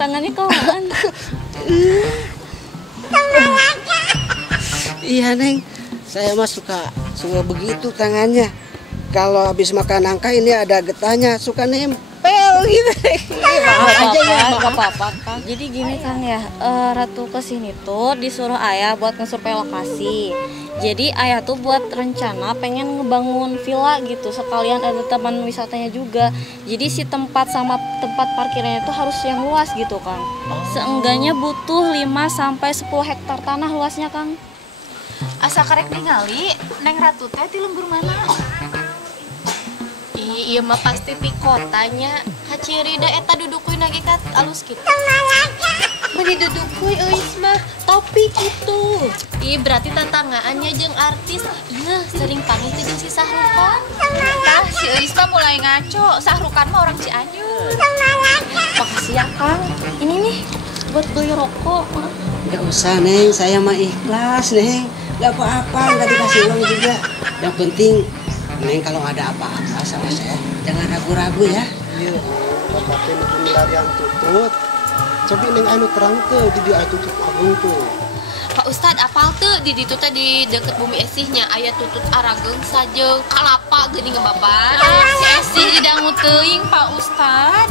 tangannya kawan. Iya Neng, saya mah suka begitu tangannya. Kalau habis makan nangka ini ada getahnya, suka nempel gitu. Maaf aja ya, Gak apa-apa Kang. Jadi gini Kang ya, Ratu kesini tuh disuruh ayah buat ngesurvei lokasi. Jadi ayah tuh buat rencana pengen ngebangun villa gitu, sekalian ada taman wisatanya juga. Jadi si tempat sama tempat parkirnya itu harus yang luas gitu Kang. Seenggaknya butuh 5-10 hektar tanah luasnya Kang. Asa karek ningali Neng Ratu teh di lembur mana? Iya mah pasti di kotanya. Hacirida eta dudukuy lagi kat alus gitu. Meni dudukuy euis mah topik itu. Ih berarti tetanggaannya jeung artis. Iya sering panggil jeung si Sahrukan. Tah si Euis mah mulai ngaco. Sahrukan mah orang Cianjur. Makasih ya Kang. Ini nih buat beli rokok. Gak usah Neng, saya mah ikhlas Neng. Gak apa-apa, gak dikasih uang juga. Yang penting Neng kalau ada apa-apa sama saya jangan ragu-ragu ya. Iya, bapak teh bikin larian tutut. Cobi Neng anu terang tuh di tutut agung tuh. Pak Ustad apal tuh di ditu teh di deket bumi esihnya aya tutut arageung sajeng kalapa geuning bapak. Si Esih didangu teuing Pak Ustad.